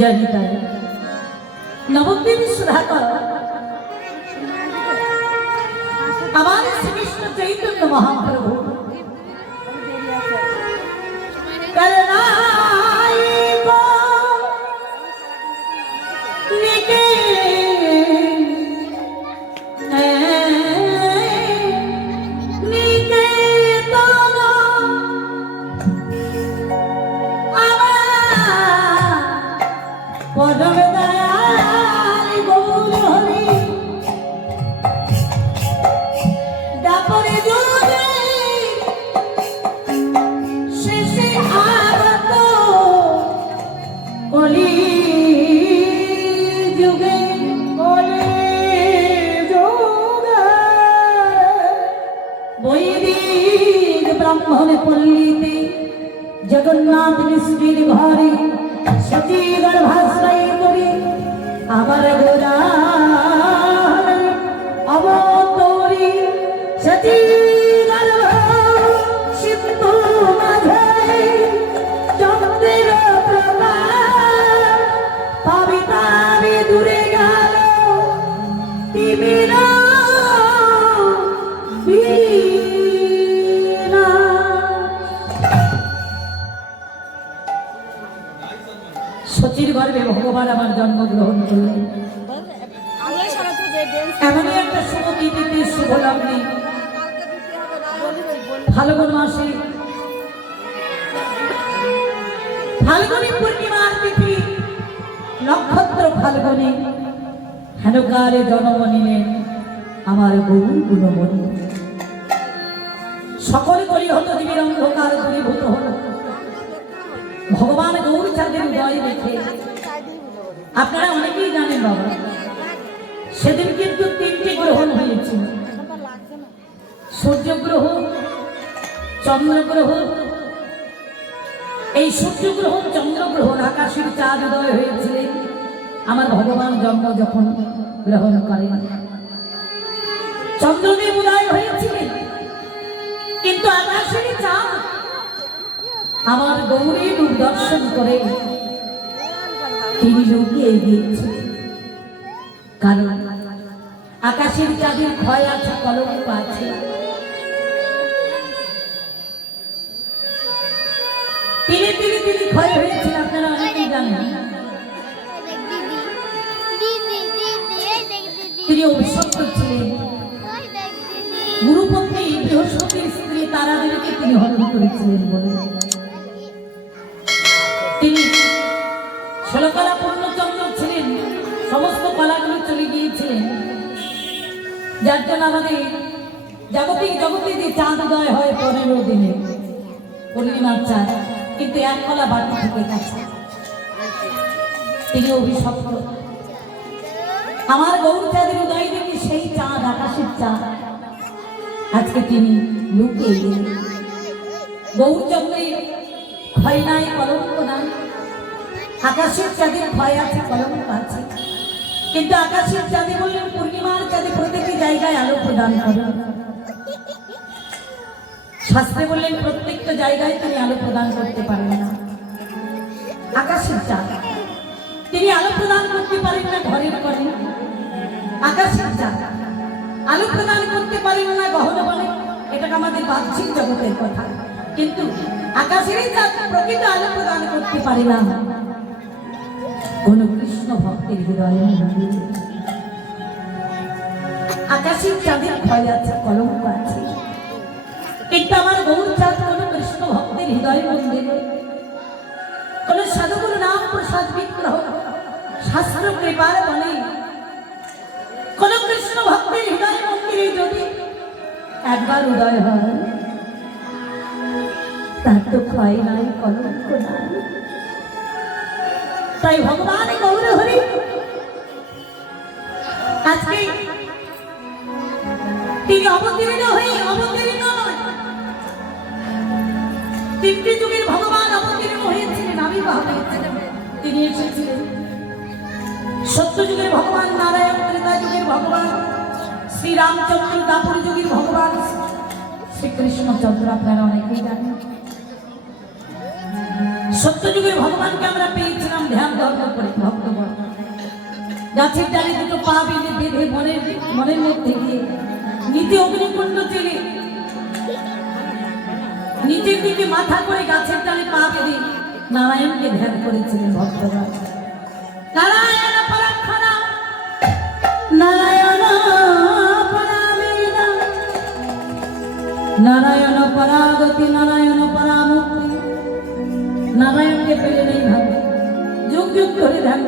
জয়নিতাই নবদ্বীপ সুধাকর আমার শ্রীকৃষ্ণ চৈতন্য মহাপ্রভু ब्राह्मण पल्लीते जगन्नाथ मिश्रीर घरे सती गर्भाश्रय करी आबार गोरा अवतरी सती गर्भ सिंधु माझे चंद्रेर प्रभा पावितारे दूरे गেল तिमिरा সচির গর্ভে ভগবান আমার জন্মগ্রহণ করলেন। এমনই একটা শুভ তিথিতে শুভ লগ্নে ফাল্গুন মাসে ফাল্গুনী পূর্ণিমার তিথি নক্ষত্র ফাল্গুনে হেনকালে জন্ম নিলেন আমার গৌর গুণমণি। সকল কলিহত দেবীর অন্ধকার দূরীভূত হল ভগবান গৌরচাঁদের উদয় দেখে। আপনারা অনেকেই জানেন বাবা, সেদিন কিন্তু তিনটি গ্রহণ হয়েছিল, সূর্যগ্রহণ, চন্দ্রগ্রহণ। এই সূর্যগ্রহণ চন্দ্রগ্রহণ আকাশের চাঁদ উদয় হয়েছিলেন আমার ভগবান জন্ম যখন গ্রহণ করেন। চন্দ্রদেব উদয় হয়েছিলেন, কিন্তু আকাশের চাঁদ আমার গৌরীর রূপ দর্শন করে তিনি লুকিয়ে গিয়েছিলেন। কারণ আকাশের চাঁদের ক্ষয় আছে, কলঙ্ক আছে। তিনি ক্ষয় হয়েছিল, আপনারা অনেকেই জানেন। তিনি অভিশপ্ত ছিলেন। গুরুপত্নী বৃহস্পতির স্ত্রী তারাদেবীকে তিনি হরণ করেছিলেন বলে তিনি 16 কলা পূর্ণচন্দ্র ছিলেন, সমস্ত কলাগুলো চলে গিয়েছিলেন। যার জন্য আমাদের জগতে যে চাঁদ উদয় হয় 15 দিনে পূর্ণিমার চাঁদ, কিন্তু এক কলা বাকি থেকে গেছে। তিনি অভিশপ্ত। আমার গৌরচাঁদের উদয় দেখে সেই চাঁদ, আকাশের চাঁদ, আজকে তিনি লুকিয়ে গেলেন। গৌরচন্দ্রের ক্ষয় নাই, কলঙ্ক নাই। আকাশের চাঁদের ক্ষয় আছে, কলঙ্ক আছে, কিন্তু আকাশের চাঁদে বললেন পূর্ণিমার চাঁদে প্রত্যেকটি জায়গায় আলো প্রদান করেন। শাস্ত্রে বললেন প্রত্যেকটা জায়গায় তিনি আলো প্রদান করতে পারেন না। আকাশের চাঁদ তিনি আলো প্রদান করতে পারেন না ঘরের ঘরে। আকাশের চাঁদ আলো প্রদান করতে পারেন না গহনা বলে, এটা আমাদের বাহ্যিক জগতের কথা। কিন্তু আকাশের চাঁদ প্রকৃত আলো প্রদান করতে পারে না কোন কৃষ্ণ ভক্তের হৃদয়ে। আকাশের চাঁদের ক্ষয় আছে, কলঙ্ক আছে, কিন্তু আমার গৌরচাঁদ কোন কৃষ্ণ ভক্তের হৃদয় মন্দিরে, কোন সাধুগুরু নাম প্রসাদ বিগ্রহ শাস্ত্র কৃপার বলে কোন কৃষ্ণ ভক্তের হৃদয় মন্দিরে যদি একবার উদয় হয়, তার তো ক্ষয় নাই, কলঙ্ক নাই। তাই ভগবান গৌর হরি আজকে তিনি অবতীর্ণ হয়ে, অবতীর্ণ নয়, তিনটি যুগের ভগবান অবতীর্ণ হয়েছিলেন, আবির্ভাব হয়েছিলেন। তিনি এসেছিলেন সত্য যুগের ভগবান নারায়ণ, ত্রেতা যুগের ভগবান শ্রীরামচন্দ্র, দাপর যুগের ভগবান শ্রীকৃষ্ণচন্দ্র। আপনারা অনেকেই জানেন। সত্যযুগে ভগবানকে আমরা পেয়েছিলাম ধ্যান ধর্ম করে ভক্তগণ। গাছের ডালে দুটো পা বেঁধে বেঁধে মনের মধ্যে গিয়ে নিচে অগ্নিকুণ্ড চেলে নিচের দিকে মাথা করে গাছের ডালে পা বেঁধে নারায়ণকে ধ্যান করেছিলেন ভক্তগণ। নারায়ণ পরাক্ষরা নারায়ণ পরামেনা নারায়ণ পরাগতি নারায়ণ পরামুক্তি। নারায়ণকে পেলে নেই ভাবে যুগ যুগ ধরে ধ্যান।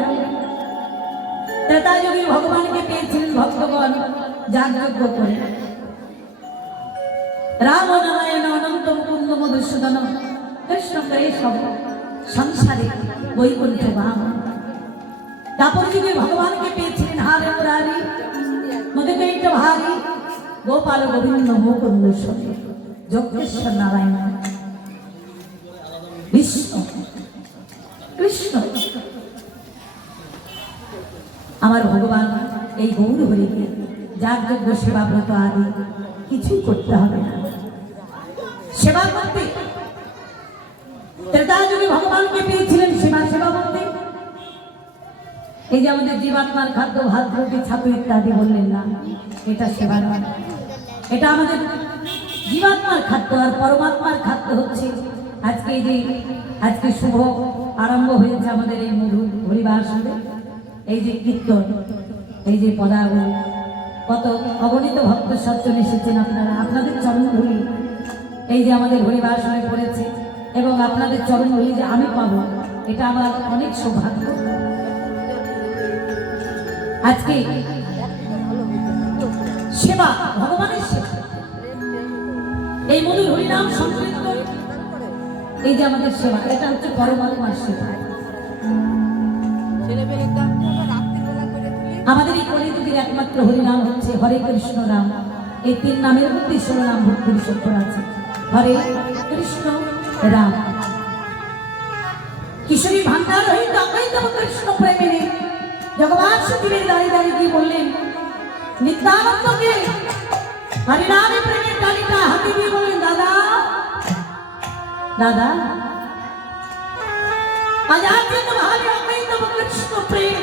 ত্রেতা যুগে ভগবানকে পেয়েছিলেন ভক্তগণ যাগযজ্ঞ করে। রাম নারায়ণ অনন্ত মুকুন্দ মধুসূদন কৃষ্ণ করে সব সংসারে বৈকুণ্ঠ বাম। তারপর যুগে ভগবানকে পেয়েছিলেন হারে মুরারি মধুকৈট ভারী গোপাল গোবিন্দ মুকুন্দ যোগেশ্বর নারায়ণ বিষ্ণু কৃষ্ণ। আমার ভগবান এই গৌর হরিকে যাগযজ্ঞ সেবাব্রত আদি কিছুই করতে হবে না। সেবা করতে ত্রেতা যুগে ভগবানকে পেয়েছিলেন সেবা করতে। এই যে আমাদের জীবাত্মার খাদ্য ভাত রুটি ছাতু ইত্যাদি বললেন না, এটা সেবা নয়। এটা আমাদের জীবাত্মার খাদ্য। আর পরমাত্মার খাদ্য হচ্ছে আজকে শুভ আরম্ভ হয়েছে আমাদের এই মধুর হরিবাস, এই যে কীর্তন, এই যে পদাবলী, কত অগণিত ভক্ত সজ্জন এসেছেন আপনারা। আপনাদের চরণ ধুলি এই যে আমাদের হরিবাস হয়ে পড়েছে এবং আপনাদের চরণ ধুলি যে আমি পাবো, এটা আমার অনেক সৌভাগ্য। আজকে সেবা ভগবানের সেবা, এই মধুর হরিনাম সংকীর্তন, এই যে আমাদের সেবা, এটা হচ্ছে পরমাত্মার সেবা। আমাদের এই কলিযুগের একমাত্র হরিনাম হচ্ছে হরে কৃষ্ণ নাম। এই তিন নামের মধ্যে 16 নাম ভক্তির সত্তর আছে। হরে কৃষ্ণ রাম কিশোরী ভান্ডার হইতে অবৈধ কৃষ্ণ প্রেমিনী ভগবান সুখদেবের দাঁড়িয়ে দাঁড়িয়ে গিয়ে বললেন নিত্যানন্দকে হরিনামে প্রেমের ডালিটা হাতে দিয়ে বললেন, দাদা দাদা আজ ভাবে অবৈধ কৃষ্ণ প্রেম,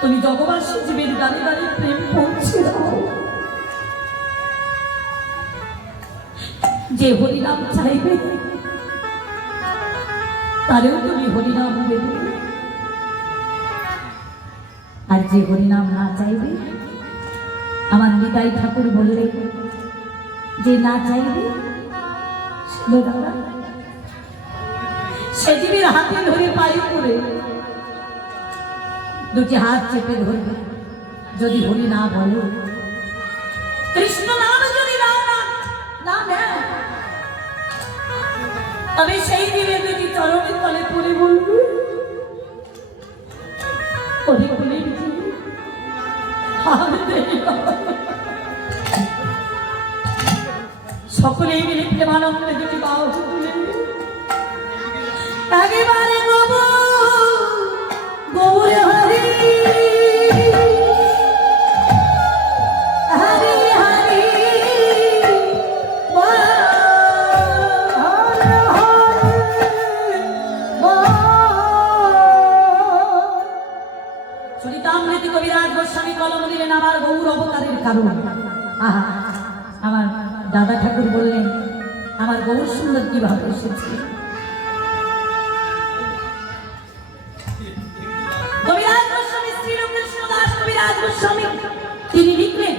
তুমি জগবাসী জীবের দাঁড়িয়ে দাঁড়িয়ে প্রেম পৌঁছে দাও। যে হরিনাম চাইবে তারেও তুমি হরিনাম দেবে, আর যে হরিনাম না চাইবে, আমার নিতাই ঠাকুর বললে যে না চাইবে সে জীবের হাতে ধরে পায়ে পড়ে দুটি হাত চেপে ধরবে। যদি হরি না বলো, কৃষ্ণ নাম যদি না নেয়, তবে সেই দিনে দুটি চরণের তলে পড়ে বলবে সকলেই মিলে প্রেমানন্দে দুটি বাহু তুলে একেবারে গৌরে হরি হরি হরি চরিতামৃত কবিরাজ গোস্বামী কলম দিলেন আমার গৌর অবতারের কারণ। আহা, আমার দাদা ঠাকুর বললেন আমার গৌর সুন্দর কিভাবে এসেছে। তিনি লিখলেন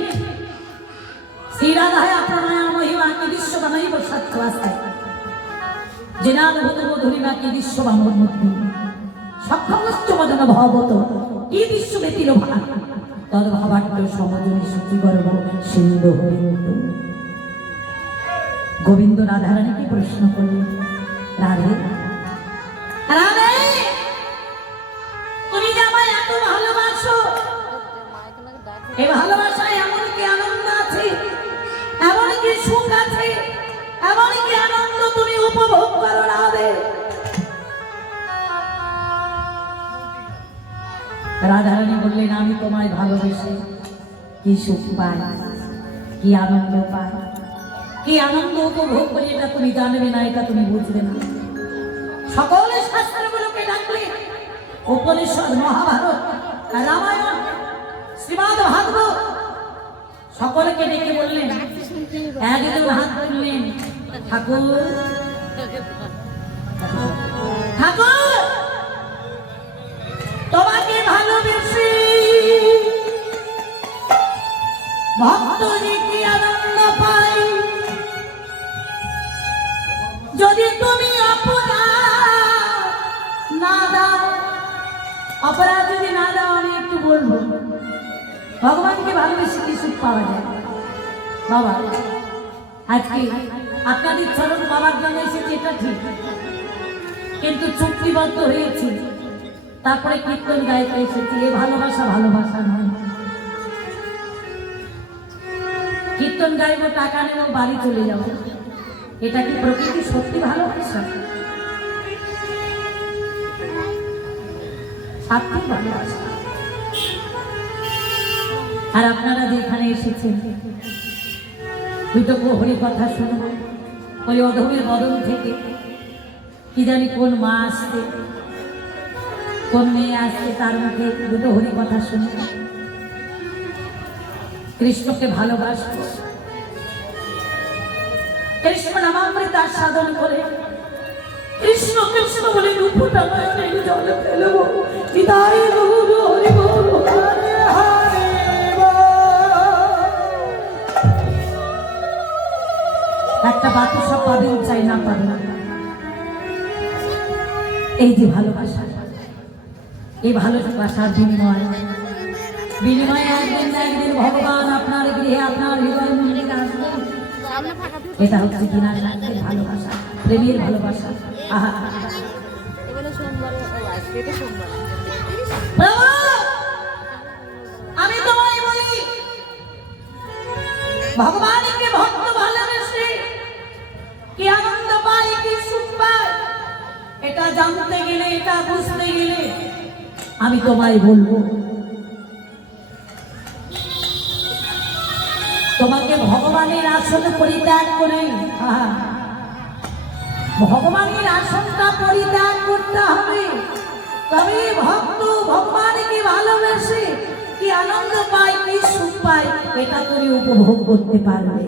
শ্রী রাধায় আপনার মহিমা কি বিশ্ব বানাইব সাক্ষাস্তায় জেনাদ হত মধুরিমা কি বিশ্ব বামুদ্মুক্তি সক্ষমশ্চ বদন ভবত কি বিশ্ব ব্যতির ভাগ তদ্ভাবাট্য সমজনী সূচি গর্ব সিন্ধু হরিত। গোবিন্দ রাধারানীকে প্রশ্ন করলেন, রাধে রাধে তুমি যে আমায় এত ভালোবাসো, এই ভালোবাসায় এমন কি আনন্দ আছে, এমন কি সুখ আছে, এমন কি আনন্দ তুমি উপভোগ করো রাধে। রাধারানী বললেন আমি তোমায় ভালোবেসে কি সুখ পাই, কি আনন্দ পাই, কি আনন্দ উপভোগ করি, এটা তুমি জানবে না, এটা তুমি বুঝবে না। সকল শাস্ত্রগুলোকে ডাকলে উপনিষদ, মহাভারত, রামায়ণ, শ্রীমদ ভাগবত সকলকে ডেকে বললেন, একজন হাত তুললেন, ঠাকুর ঠাকুর তোমাকে ভালোবেসে ভক্ত যে কি আনন্দ পাই, যদি তুমি না দাও, অপরাধ যদি না দাও, আমি একটু বলবো ভগবানকে ভালোবেসে কি সুখ পাওয়া যায়। বাবা আজকে আপনাদের চরণ বাবার জন্য এসেছে, এটা ঠিক, কিন্তু চুক্তিবদ্ধ হয়েছি, তারপরে কীর্তন গাইতে এসেছি। এ ভালোবাসা ভালোবাসা নয়। কীর্তন গাইব, টাকা নেব, বাড়ি চলে যাব, এটা কি প্রকৃতি সত্যি ভালোবাসা? সার্থক ভালোবাসা। আর আপনারা যে এখানে এসেছেন, দুটো হরি কথা শুনবো, ওই অধমের বদল থেকে কি জানি কোন মা আসছে, কোন মেয়ে আসছে, তার মুখে দুটো হরি কথা শুনবো। কৃষ্ণকে ভালোবাসবো, কৃষ্ণ নামামৃত সাধন করে কৃষ্ণ কৃষ্ণ বলে রূপটা জলে ফেলবো। বিদায় গৌর হরি গৌর হরে হরে। একটা বাকি সব পাবেন, চাই না পাবেন। এই যে ভালোবাসা, এই ভালোবাসার বিনিময়ে একদিন না একদিন ভগবান আপনার গৃহে, আপনার হৃদয় মন্দিরে আসবেন। এটা হচ্ছে কিনা ভালোবাসা, প্রেমের ভালোবাসা। আহা, আমি তোমায় বলি, ভগবানকে ভক্ত ভালোবেসে কি আনন্দ পায়, কি সুখ পায়, এটা জানতে গেলে, এটা বুঝতে গেলে আমি তোমায় বলবো, তোমাকে ভগবানের আসন পরিত্যাগ করে, ভগবানের আসনটা পরিত্যাগ করতে হবে। তবে ভক্ত ভগবানকে ভালোবেসে কি আনন্দ পায়, কি সুখ পায়, এটা তুমি উপভোগ করতে পারবে।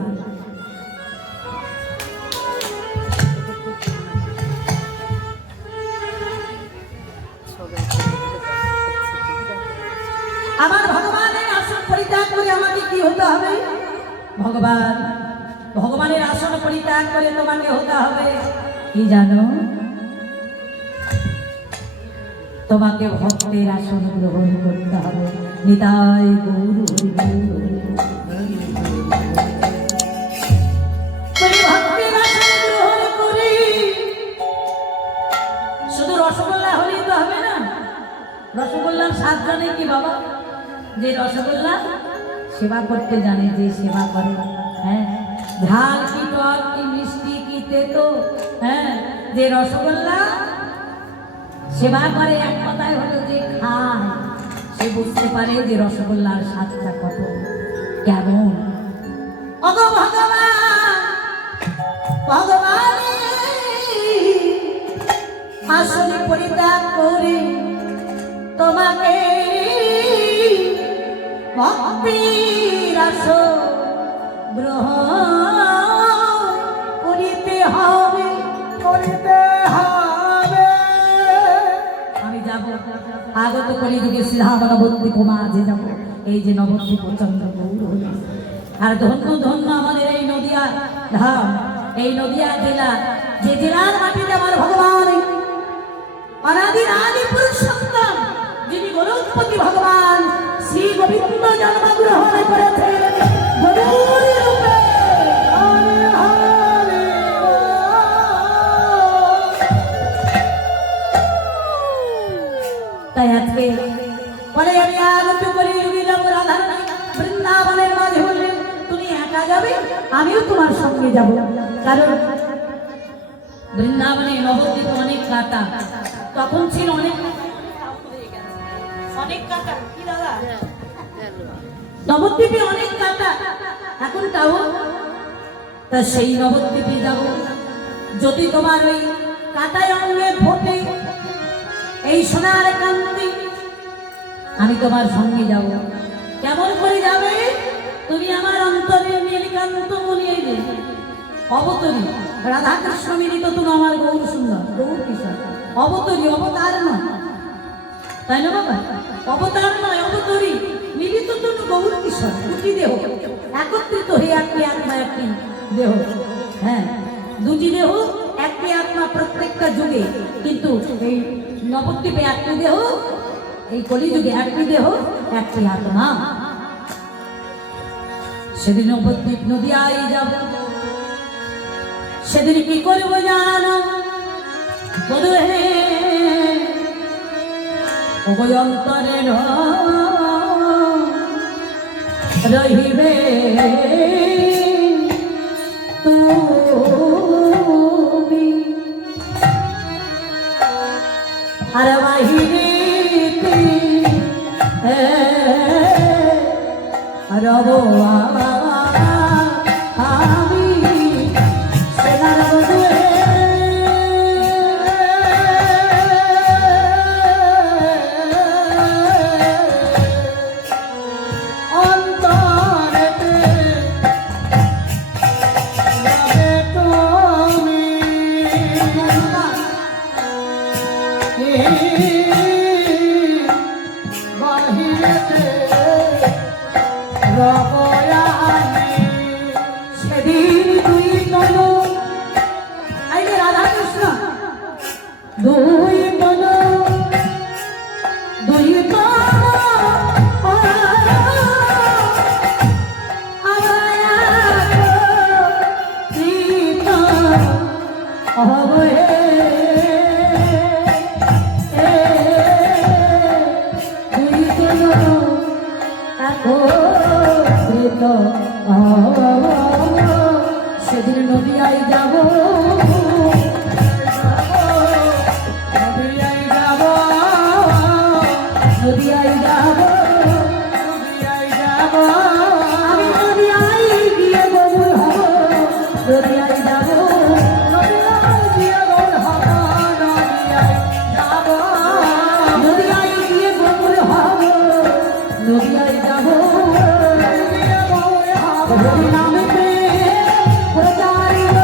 আমার ভগবানের আসন পরিত্যাগ করে আমাকে কি হতে হবে? ভগবানের আসন পরিত্যাগ করে তোমাকে হতে হবে কি জানো? তোমাকে ভক্তের আসন গ্রহণ করতে হবে। নিতাই গৌর হরি গৌর। ভক্তের আসন গ্রহণ করে শুধু রসগোল্লা হলেই তো হবে না। রসগোল্লার স্বাদ জানে কি বাবা? যে রসগোল্লা সেবা করতে জানে, যে সেবা করে, হ্যাঁ, ঝাল কি টক কি মিষ্টি কি তেতো, হ্যাঁ, যে রসগোল্লা সেবা করে, এক কথায় হলো যে খায়, সে বুঝতে পারে যে রসগোল্লার স্বাদটা কত কেমন। ওগো ভগবান, ভগবান আসন পরিত্যাগ করে তোমাকে ভক্তির আসন গ্রহণ করিতে হবে, করিতে হবে। আমি যাব আগত করি যুগে শ্রীরাম নবদ্বীপ মাঝে যাব। এই যে নবদ্বীপ চন্দ্র গৌর হল। আর ধন্য ধন্য আমাদের এই নদিয়া ধাম, এই নদিয়া জেলা, যে জেলার মাটিতে আমার ভগবান অনাদির আদি পুরুষ সন্তান, যিনি গরুপতি ভগবান শ্রী গোবিন্দ জন্মগ্রহণ করেছেন গরুর রূপে। তাই আজকে পরে আমি আগত করি রাধা বৃন্দাবনের মাঝে বললেন, তুমি একা যাবে, আমিও তোমার সঙ্গে যাব। কারণ বৃন্দাবনে নবদ্বীপ অনেক কাটা, তখন ছিল অনেক কাটা, কি দাদা নবদ্বীপে অনেক কাটা, এখন তাও তা সেই নবদ্বীপে যাব। যদি তোমার ওই কাটায় অঙ্গে ফোটে এই সোনার কান্তি, আমি তোমার সঙ্গে যাব। কেমন করে যাবে? তুমি আমার অন্তরের নীলকান্ত মনে অবতরী রাধাকৃষ্ণ মিলিত, তুমি আমার গৌর সুন্দর গৌর কিশোর অবতরী, অবতার নয়, তাই না বাবা? অবতার নয়, অবতরী মিলিত তুমি গৌর কিশোর, দুটি দেহ একত্রিত হয়ে একটি আত্মা, একটি দেহ। হ্যাঁ, দুটি দেহ একটি আত্মা প্রত্যেকটা যুগে, কিন্তু এই নবদ্বীপে একটি দেহ, এই কলিযুগে একটি দেহ একটি আত্মা। সেদিন নবদ্বীপ নদিয়ায় যাব, সেদিন কি করবো জানো বধূহে? অন্তরে রহিবে তুমি, আর বাহিরে রব আমি সেনার বধূহে। সেদিন দুই তন, এই যে রাধাকৃষ্ণ, দুই তন দুই সেদিন নদিয়ায় যাব, নদিয়ায় যাব, নদিয়ায় যাব, নদিয়ায় যাব, আমি নদিয়ায় গিয়ে গৌর হব, নদিয়ায় যাব, নদিয়ায় গিয়ে গৌর হব, নদিয়ায় যাব, নদিয়ায় গিয়ে গৌর হব, নদিয়ায় যাব, নামে প্রচারিত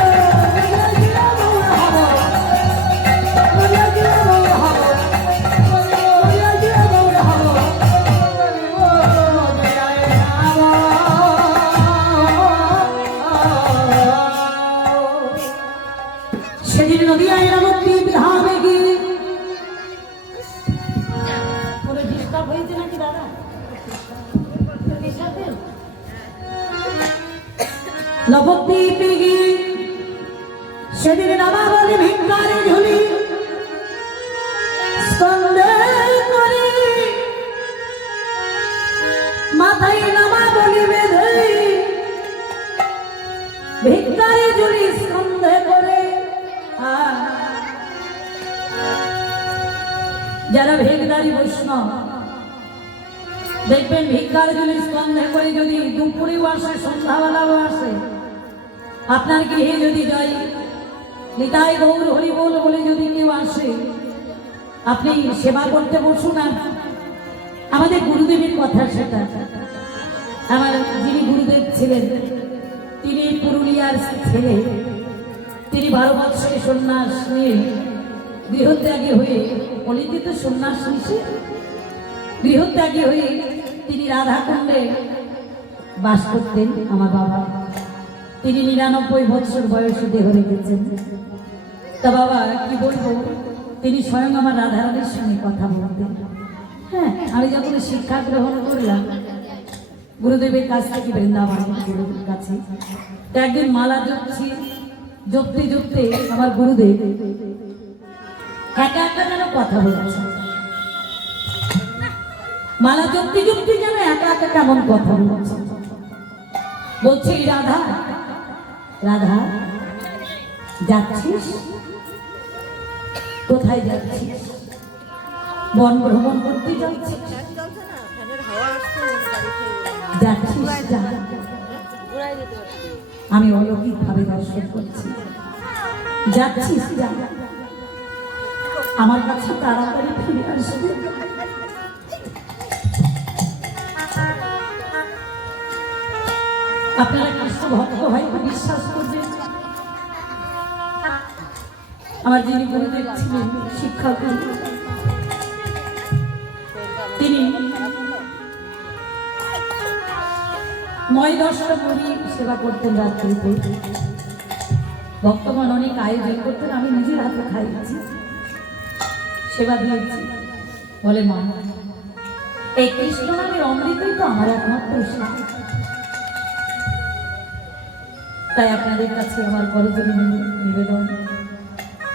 সেদিন নদিয়ায় নবদ্বীপ ধামে গিয়ে পুরো ডিস্টার্ব হয়েছে নাকি দাদা? নবদ্বীপে গিয়ে সেদিন নামা বলে ভিক্ষারে ঝুলি স্কন্ধে করে, মাথায় নামা বলি বেঁধে ভিক্ষারে ঝুলি স্কন্ধে করে। যারা ভেগদারি বৈষ্ণব দেখবেন ভিক্ষার ঝুলি স্কন্ধে করে, যদি দুপুরেও আসে সন্ধ্যাবেলাও আসে, আপনার গৃহে যদি যাই নিতাই গৌর হরি বল বলে যদি কেউ আসে, আপনি সেবা করতে বসুন। আর আমাদের গুরুদেবের কথা সেটা, আমার যিনি গুরুদেব ছিলেন তিনি পুরুলিয়ার ছেলে, তিনি 12 বৎসরে সন্ন্যাস নিয়ে গৃহত্যাগী হয়ে, অলিতে তো সন্ন্যাস নিছে, গৃহত্যাগী হয়ে তিনি রাধাকুণ্ডে বাস করতেন। আমার বাবা তিনি 99 বছর বয়সে দেহ রেখেছেন। তা বাবা কি বলবো, তিনি স্বয়ং আমার রাধারানীর সঙ্গে কথা বলতেন। হ্যাঁ, আমি যখন শিক্ষা গ্রহণ করলাম গুরুদেবের কাছ থেকে, বৃন্দাবন গুরুদেবের কাছে, তো একদিন মালা জপছি, জপতে জপতে আমার গুরুদেব একা একা যেন কথা বলছে, মালা জপতে জপতে যেন একা একা কেমন কথা বলছে, বলছে রাধা রাধা যাচ্ছিস কোথায়? যাচ্ছিস বন ভ্রমণ করতে যাচ্ছিস? যাচ্ছিস যা, আমি অলৌকিক ভাবে দর্শন করছি। যাচ্ছিস যা, আমার কাছে তাড়াতাড়ি ফিরে আসবে। আপনারা কৃষ্ণ ভক্ত হয়তো বিশ্বাস করবেন, আমার যিনি গুরুদেব ছিলেন, শিক্ষা গুরু, তিনি ৯-১০টা মুড়ি সেবা করতেন রাত্রিতে। ভক্তগণ অনেক আয়োজন করতেন, আমি নিজের হাতে খাইয়েছি, সেবা দিয়েছি। বলে মা, এই কৃষ্ণ নামের অমৃতই তো আমার একমাত্র সাথ। তাই আপনাদের কাছে আমার করজোড়ে নিবেদন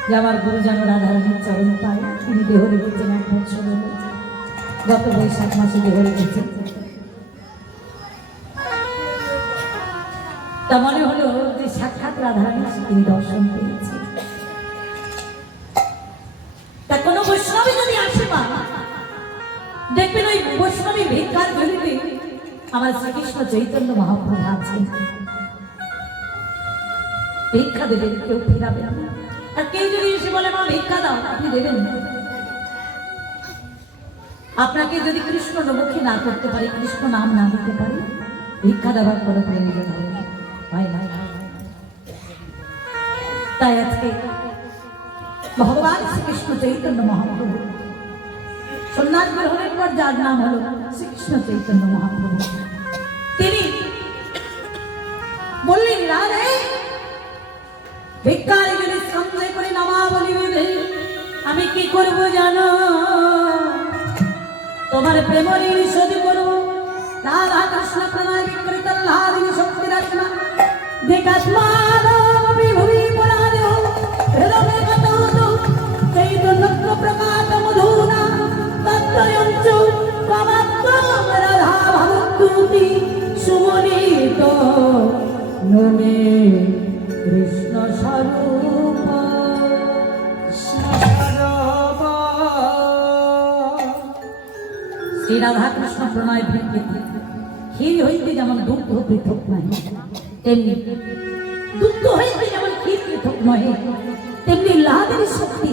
যে আমার গুরু যেন রাধারানীর চরণ পায়। তিনি দেহ রেখেছেন ১ বছর হলো, গত বৈশাখ মাসে দেহ রেখেছেন। তা মনে হলো যে সাক্ষাৎ রাধারানী তিনি দর্শন পেয়েছেন। তা কোনো বৈষ্ণবী যদি আসে মা, দেখবেন ওই বৈষ্ণবী ভিক্ষার ঝুলিতে আমার শ্রীকৃষ্ণ চৈতন্য মহাপ্রভু আছেন। ভিক্ষা দেবেন, কেউ ফিরাবে না। আর কেউ যদি এসে বলে মা ভিক্ষা দাও, আপনি দেবেন না। আপনাকে যদি কৃষ্ণ নমুখী না করতে পারে, কৃষ্ণ নাম না দিতে পারে, ভিক্ষা দেওয়ার কোনো প্রয়োজন হবে না। ভাই ভাই ভাই, তাই আজকে ভগবান শ্রীকৃষ্ণ চৈতন্য মহাপ্রভু সন্ন্যাস গ্রহণের পর যার নাম হলো শ্রীকৃষ্ণ চৈতন্য মহাপ্রভু, তিনি বললেন রাধে ভিক্ষার যদি সঞ্চয় করে নামা বলিবে, আমি কি করব জানো? তোমার প্রেমের শোধ করব। রাধা কৃষ্ণ প্রণয় বিকৃত লাদিনী শক্তি রচনা দেখাত্মাদ বিভূমি পরাদ হৃদয়ে গত চৈতন্য প্রকাশ মধুনা তত্ত্বয়ঞ্চ কমাত্র রাধা ভক্তি সুমনিত নমে কৃষ্ণ স্বরূপ। শ্রী রাধা কৃষ্ণ প্রণয় বিকৃতি ক্ষীর হইতে যেমন দুগ্ধ পৃথক নয়, তেমনি দুগ্ধ হইতে যেমন ক্ষীর পৃথক নয়, তেমনি লাদিনী শক্তি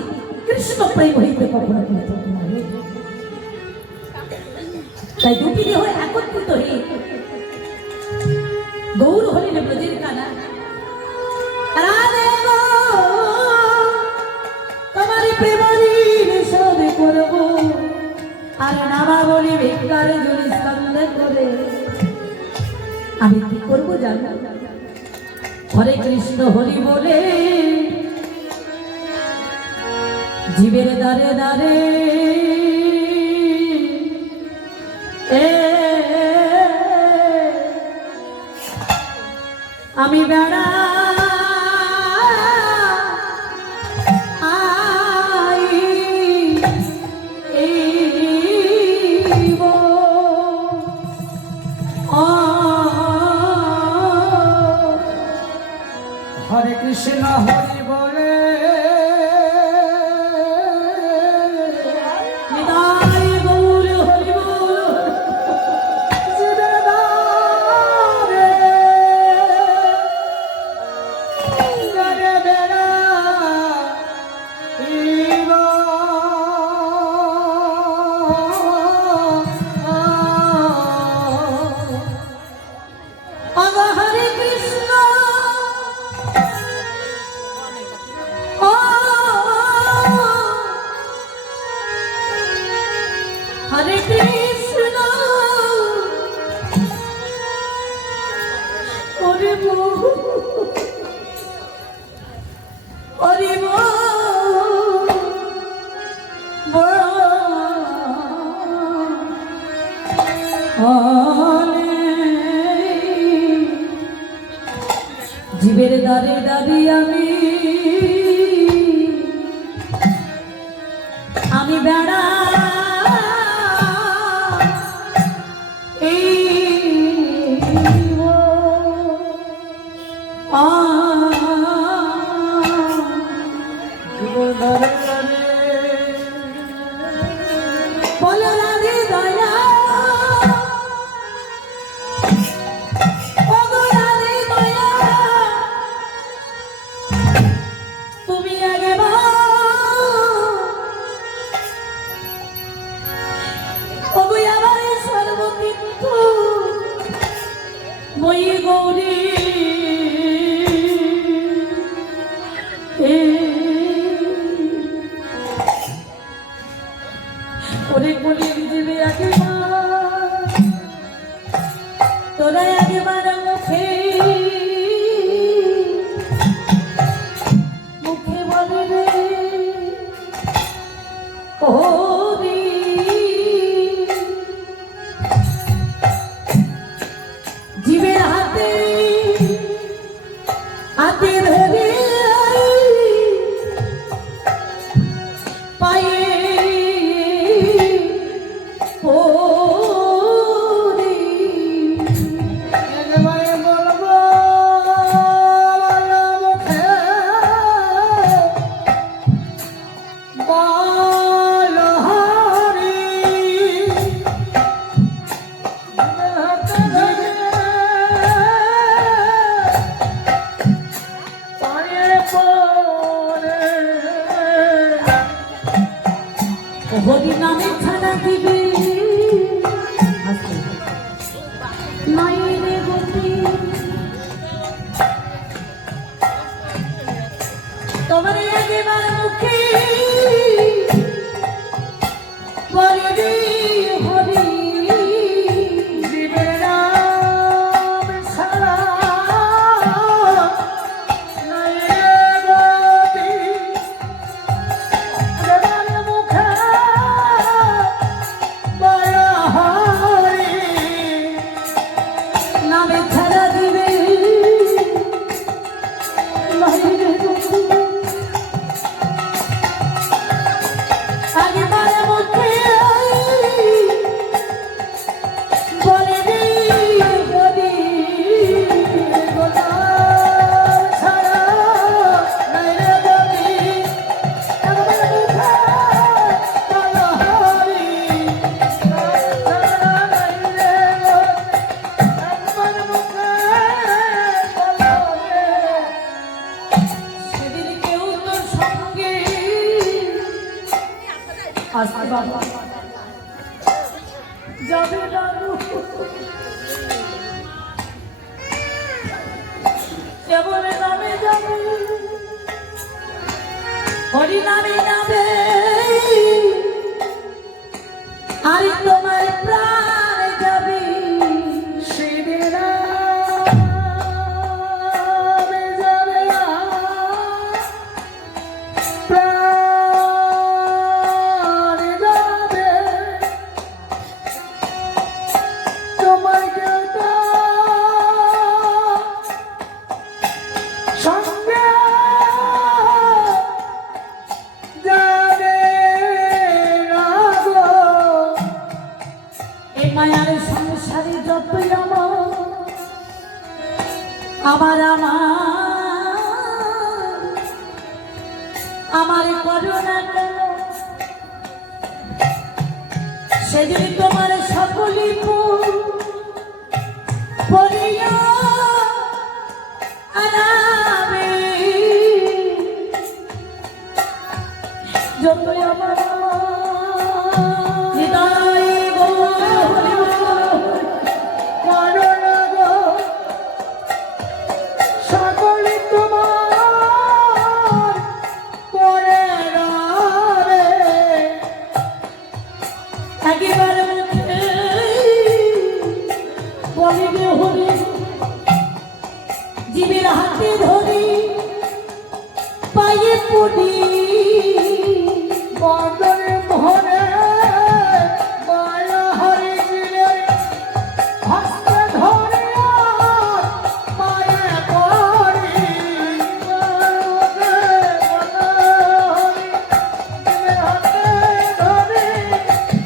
কৃষ্ণ প্রেম হইতে কখনো পৃথক নয়। তাই দুটি দেহ একত্রিত হয়ে গৌর হলেন ব্রজের কানা। রাধে গো তোমার প্রেমী শোধ করব, আর নামা বলি ভিক্ষার ঝুলি স্কন্ধে করে। আমি কি করবো জানো? হরে কৃষ্ণ হরি বলে জীবের দ্বারে দ্বারে আমি বেড়া হরে কৃষ্ণ হরি বলে নিতাই গৌর হরি বল জীবের দ্বারে দ্বারে বেড়াইব। হরে কৃষ্ণ হরে কৃষ্ণ হরে বল হরে বল জীবের দ্বারে দ্বারে আমি বেড়া বল রাধে দয়া তুমি আগে হাতে ধরে পায়ে পড়ি একবারে বলবো মুখে বলহারি পায়ে পড়ে হরি নামে ছাড়া দিবে নাই রে গতি তোমার একবার মুখে বলবি হরি জীবের নাম ছাড়া নাই রে গতি। দেবার মুখে বলহারি নামে ছাড়া দিবে নাই রে গতি একবার মুখে বলবি হরি গোলাম ছাড়া নাই রে গতি। একবার মুখে বলহারি ছাড়া নাই রে গতি। একবার মুখে বলহারি সেদিন কেউ তোর সঙ্গে আসতে বাবা যাবে না কেবল নামে যাবে হরি নামে যাবে আর তোমার প্রাণ যাবে সেদিন আমি যাবে প্রাণ যাবে তোমার কেউটা সঙ্গে যাবে না গো। এই মায়ার সংসারে যতই আমার আমার করোনা কেন সেদিন তোমার সকলি পড়িয়া আনাবে যতই আমার হৃদয় করোনা গো সকলে তোমার করে রে একবার মুখে বলিবে হরি জীবের হাতে ধরি পায়ে পড়ি বদরে ভরে মায়া হরি জিরে হস্তে ধরে পায়ে পড়ি হাতে ধরে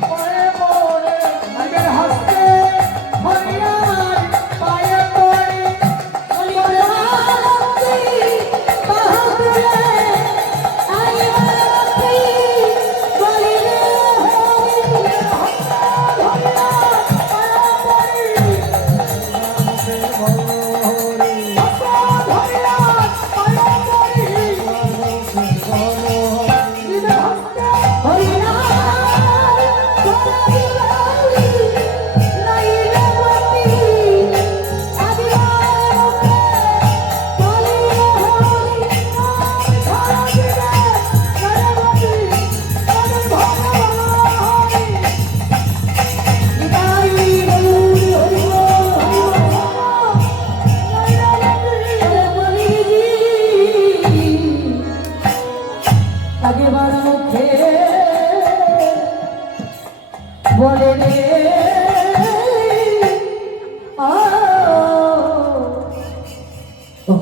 পায়ে পড়ে আগের হস্তে হরিয়ার পায়ে পড়ি বলিবে আনন্দে বাহুরে আইবার মুখে বলিবে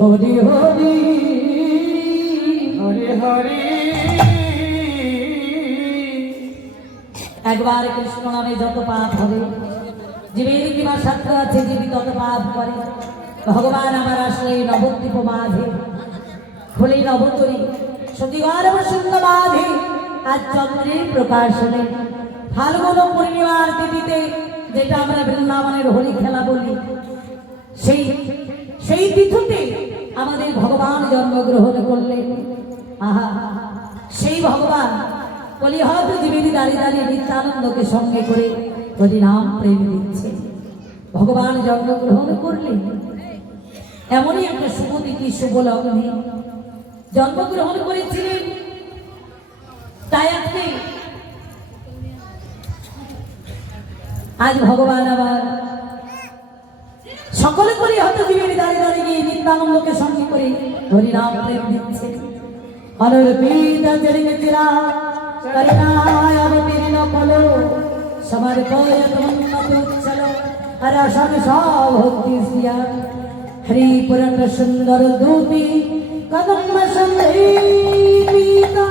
হরি হরি হরি হরি একবার কৃষ্ণ নামে যত পাপ হবে, জীবের কিংবা সাধ্য আছে জীবী তত পাপ করে। ভগবান আমার আসলে নবদ্বীপ মাঝে খুলে নবতরী সতীবার বসন্ত মাঝে আজ চন্দ্রের প্রকাশনে ফাল্গুন পূর্ণিমার তিথিতে, যেটা আমরা বৃন্দাবনের হোলি খেলা বলি, সেই তিথিতে আমাদের ভগবান জন্মগ্রহণ করলেন। আহা, সেই ভগবান কলিহত জীবের দাঁড়িয়ে দাঁড়িয়ে নিত্যানন্দকে সঙ্গে করে হরিনাম প্রেম দিচ্ছে। ভগবান জন্মগ্রহণ করলেন এমনই একটা শুভ তিথি, শুভ লগ্নে জন্মগ্রহণ করেছিলেন। তাই আজ ভগবান আবার সকলে করে হত জীবের দাঁড়িয়ে দাঁড়িয়ে নিত্যানন্দকে সঙ্গে করে হরিনাম প্রেম দিচ্ছে। অনর্পিত জরিগিরা করুণায় অবতীর্ণ কলো সমর্পয় তুচ্ছল হরসং ভক্তি সিয়া হরি পুরন সুন্দর দূতি কদম্ব সন্দীপিতা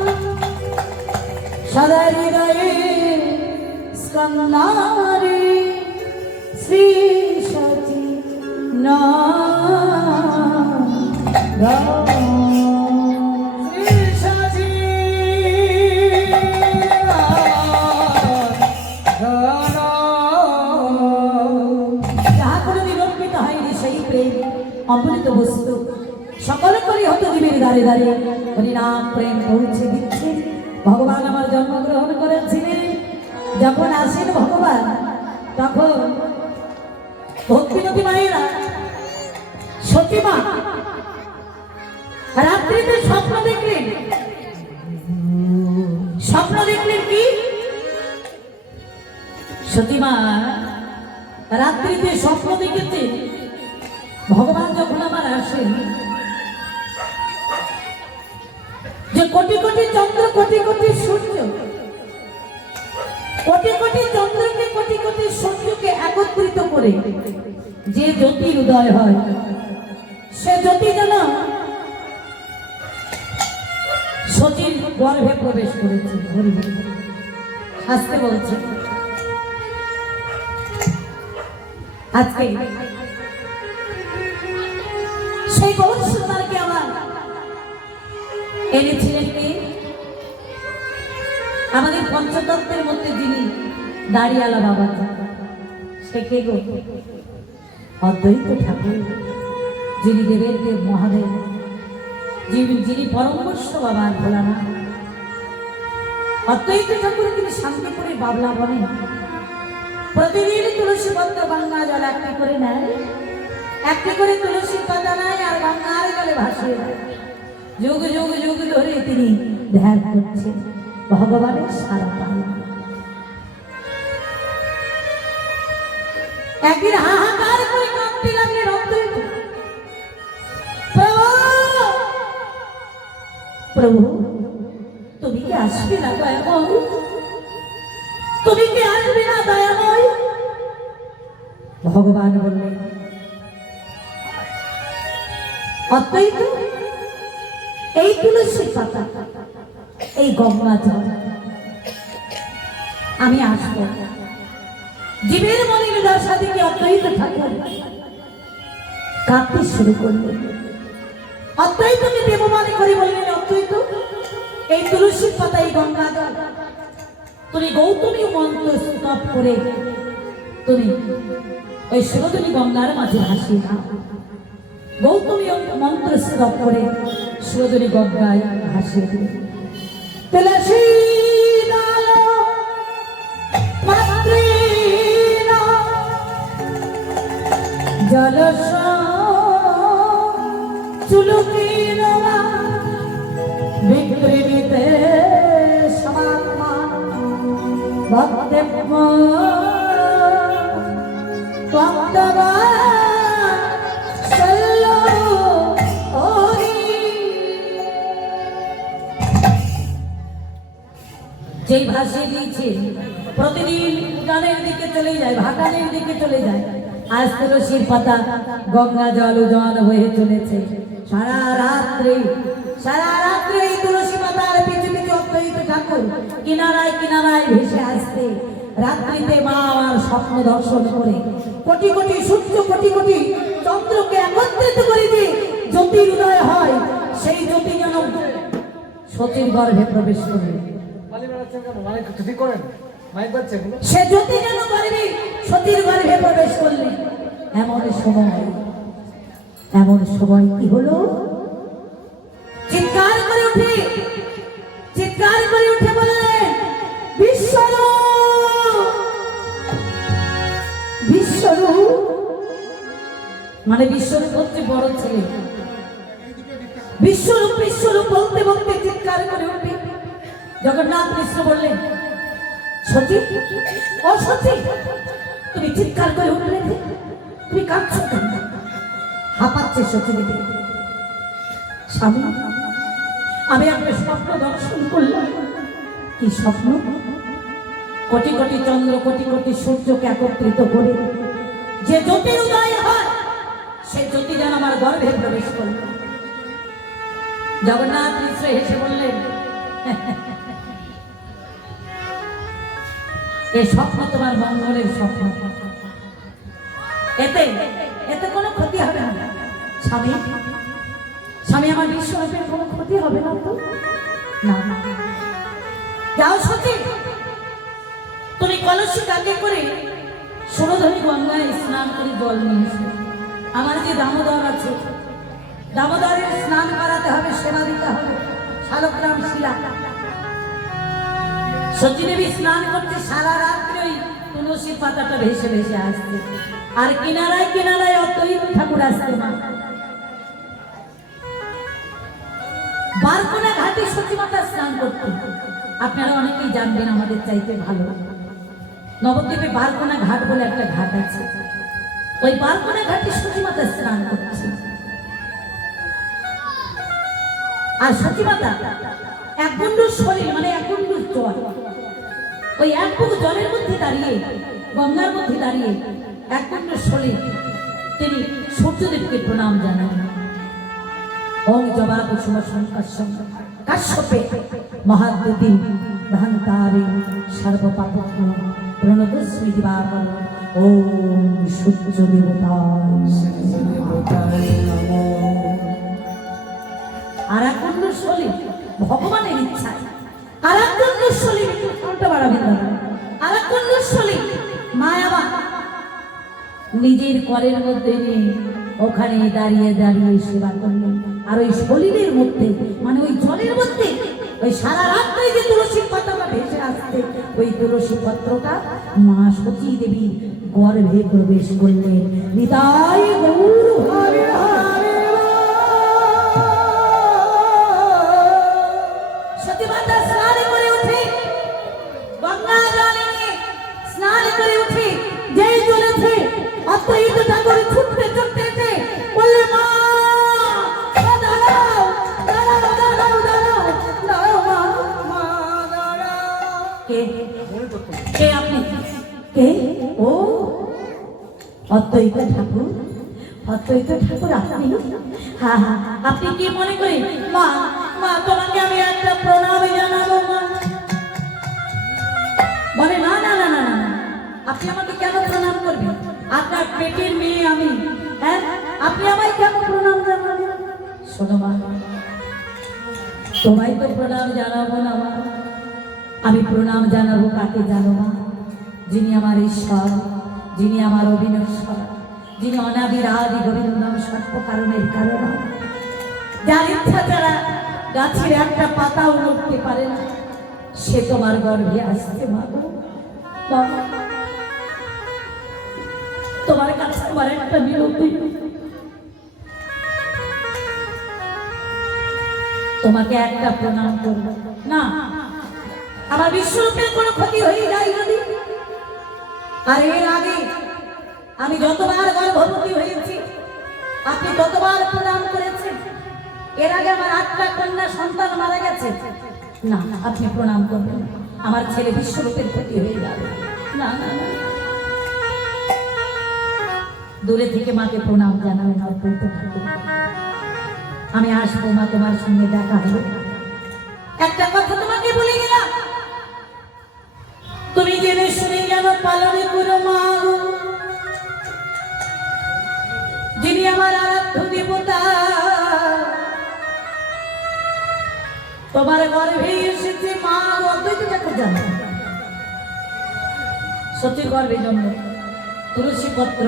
সদা হৃদয়ে স্কন্দারে শ্রী সচি না অমৃত বস্তু সকলে করে হত জীবের দাঁড়িয়ে দাঁড়িয়ে হরিনাম প্রেম পৌঁছে দিচ্ছে। ভগবান আমার জন্মগ্রহণ করেছিলেন, যখন আসেন ভগবান তখন ভক্তিমতী মায়েরা সতীমা রাত্রিতে স্বপ্ন দেখলেন। স্বপ্ন দেখলেন কি? সতীমা রাত্রিতে স্বপ্ন দেখেছে ভগবান যখন আমার আসেন, যে কোটি কোটি চন্দ্র, কোটি কোটি সূর্য, কোটি কোটি চন্দ্রকে, কোটি কোটি সূর্যকে একত্রিত করে যে জ্যোতির উদয় হয়, সে জ্যোতি যেন সতীর গর্ভে প্রবেশ করেছে। আসতে বলছে আজকে সেই গৌর সুন্দরকে আমার এনেছিলেন কে? আমাদের পঞ্চতত্ত্বের মধ্যে যিনি দাঁড়িয়ালা বাবা, সে কে গো? অদ্বৈত ঠাকুর, যিনি দেবের দেব মহাদেব, যিনি পরমবর্ষ বাবা ভোলানা। অদ্বৈত ঠাকুর তিনি শান্তিপুরের বাবলা বনে প্রতিদিন তুলসী পত্র গঙ্গা জল একটি করে নেয়, একটি করে তুলসী পাতা নেয় আর গঙ্গার জলে ভাসিয়ে দেয়। যুগ যুগ যুগ ধরে তিনি ধ্যান করছেন, ভগবানের সারা পায়। একদিন হাহাকার করে কাঁদতে লাগলেন অদ্বৈত, প্রভু প্রভু তুমি কি আসবে না দয়াময়? তুমি কি আসবে না দয়াময়? ভগবান বললেন, অদ্বৈত এই তুলসী পাতা, এই গঙ্গা জল আমি আসব। জীবের মনের দশা থেকে অদ্বৈত ঠাকুর কাঁদতে শুরু করলেন। অদ্বৈতকে দেব মনে করে বললেন, অদ্বৈত এই তুলসী পাতা, এই গঙ্গা জল তুমি গৌতমী মন্ত্র স্তব করে তুমি ওই সুরধনী গঙ্গার মাঝে ভাসিয়ে দাও। গৌতমী মন্ত্র স্তব করে সুরধনী গঙ্গায় ভাসিয়ে দিল। তুলসী দল মাতৃণা জলস চুলুকিনা বিক্রিমিতে সমাত্মা ভক্তেব্য ত্বক্তবা সল্লো হরি। যেই ভাসিয়ে দিয়েছে প্রতিদিন গানের দিকে চলে যায়, ভাটানের দিকে চলে যায়। আজ তুলসীর পাতা গঙ্গা জল উজান হয়ে চলেছে, সারা রাত্রে এই তুলসী পাতার পিছু পিছু অদ্বৈত ঠাকুর কিনারায় কিনারায় ভেসে আসতে, রাত্রিতে মা আমার স্বপ্ন দর্শন করে কোটি কোটি সূর্য কোটি কোটি চন্দ্রকে একত্রিত করে দিয়ে জ্যোতির উদয় হয়। সেই জ্যোতি যেন সতীর গর্ভে প্রবেশ করে। সে জ্যোতি যেন গর্ভে সতীর গর্ভে প্রবেশ করলে এমন সময় কি হলো, চিৎকার করে উঠে বললেন, বিশ্বরূপ মানে বিশ্বরূপ হচ্ছে বড় ছেলে। বিশ্বরূপ বলতে বলতে চিৎকার করে উঠে জগন্নাথ মিশ্র বললেন, সতী, ও সতী, তুমি চিৎকার করে উঠলে, তুমি কাঁদছো কেন? হাঁপাচ্ছে সতী দিদি। স্বামী, আমি একটা স্বপ্ন দর্শন করলাম। কি স্বপ্ন? কোটি কোটি চন্দ্র কোটি কোটি সূর্যকে একত্রিত করে যে জ্যোতির উদয় হয়, সেই জ্যোতি যেন আমার গর্ভে প্রবেশ করল। জগন্নাথ মিশ্র হেসে বললেন, এই স্বপ্ন তোমার মঙ্গলের স্বপ্ন, এতে কোনো ক্ষতি হবে না। স্বামী, আমার বিশ্বরূপের কোনো ক্ষতি হবে না তো? না, যাও সতী, তুমি কলসি কাকে করে সুরধনী গঙ্গায় স্নান করে জল নিয়ে এসো। আমার যে দামোদর আছে, দামোদরের স্নান করাতে হবে, সেবা দিতে হবে, শালগ্রাম শিলা। সতী দেবী স্নান করতে সারা রাত্রি ওই তুলসী পাতাটা ভেসে ভেসে আসছে, আর কিনারায় কিনারায় অদ্বৈত ঠাকুর আসছে। মা বারকোনা ঘাটে সতী মাতা স্নান করতে, আপনারা অনেকেই জানবেন আমাদের চাইতে ভালো। নবদ্বীপে বারকোনা ঘাট বলে একটা ঘাট আছে, ওই বারকোনা ঘাটে সতী মাতা স্নান করছে। আর সতী মাতা এক গুন্ডুর শরীর মানে এক গুন্ডুর জল, ওই এক বুক জলের মধ্যে দাঁড়িয়ে, গঙ্গার মধ্যে দাঁড়িয়ে এক গুন্ডুর শরীর তিনি সূর্যদেবকে প্রণাম জানান। ওম জবা কুসুম সংকাশ্যম কাশ্যপে মহাদ্যুতি ধান্তারে সর্বপাপক্ষ প্রণতস্মি দিবাকর। ওম সূর্য দেবতায় নমঃ। আর এক গুন্ডুর শরীর ভগবানের ইচ্ছায়, আর এক গুন্ডুর শরীর উল্টো বাড়াবেন না, আর এক গুন্ডুর শরীর মায়াবা নিজের করের মধ্যে নিয়ে ওখানে দাঁড়িয়ে দাঁড়িয়ে সেবা করলেন। আর ওই শরীরের মধ্যে মানে ওই জলের মধ্যে ওই সারা রাত্রে যে তুলসী পাতাটা ভেসে আসছে, ওই তুলসী পত্রটা মা সতী দেবীর গর্ভে প্রবেশ করলেন। নিতাই গৌর হরে হরে। সতী মাতা স্নান করে উঠে, গঙ্গা জলে নিয়ে স্নান করে উঠে যেই চলেছে, অদ্বৈত ঠাকুর ছুটতে ছুটতে বললে, মা দাঁড়াও, দাঁড়াও, দাঁড়াও, দাঁড়াও, দাঁড়াও, মা দাঁড়াও। কে আপনি? কে? ও অদ্বৈত ঠাকুর, অদ্বৈত ঠাকুর আপনি? হ্যাঁ হ্যাঁ, আপনি কি মনে করেন? মা, তোমাকে আমি একটা প্রণাম জানাবো। মা বলে, না না না না, আপনি আমাকে কেন প্রণাম করবেন? আপনার পেটের মেয়ে আমি, হ্যাঁ, আপনি আমায় কেন প্রণাম জানাবেন? শোনো মা, তোমায় তো প্রণাম জানাবো না মা, আমি প্রণাম জানাবো কাকে জানো মা? যিনি আমার ঈশ্বর, যিনি আমার অবিনশ্বর, যিনি অনাদির আদি গোবিন্দম সর্বকারণের কারণ, যার ইচ্ছা ছাড়া গাছের একটা পাতাও নড়তে পারে না, সে তোমার গর্ভে আসছে মা। তোমার কাছে আমার একটা মিনতি, তোমাকে একটা প্রণাম করব না, আমার বিশ্বরূপের কোনো ক্ষতি হয়ে যায় যদি। আর এর আগে আমি যতবার গর্ভবতী হয়েছি আপনি ততবার প্রণাম করেছেন। এর আগে আমার 8টা কন্যা সন্তান মারা গেছে, না আপনি প্রণাম করবেন, আমার ছেলে বিশ্বরূপের ক্ষতি হয়ে যাবে। না না না, দূরে থেকে মাকে প্রণাম জানাবেন। অদ্বৈত ঠাকুর আমি আসবো মা, তোমার সঙ্গে দেখা হবে। একটা কথা তোমাকে বলে গেলাম, তুমি জেনে শুনে যেন পালনে করো মা, যিনি আমার আরাধ্য দেবতা, তোমার গর্ভে এসেছে মা। অদ্বৈত ঠাকুর জানো সতীর গর্ভে জন্ম, তুলসী পত্র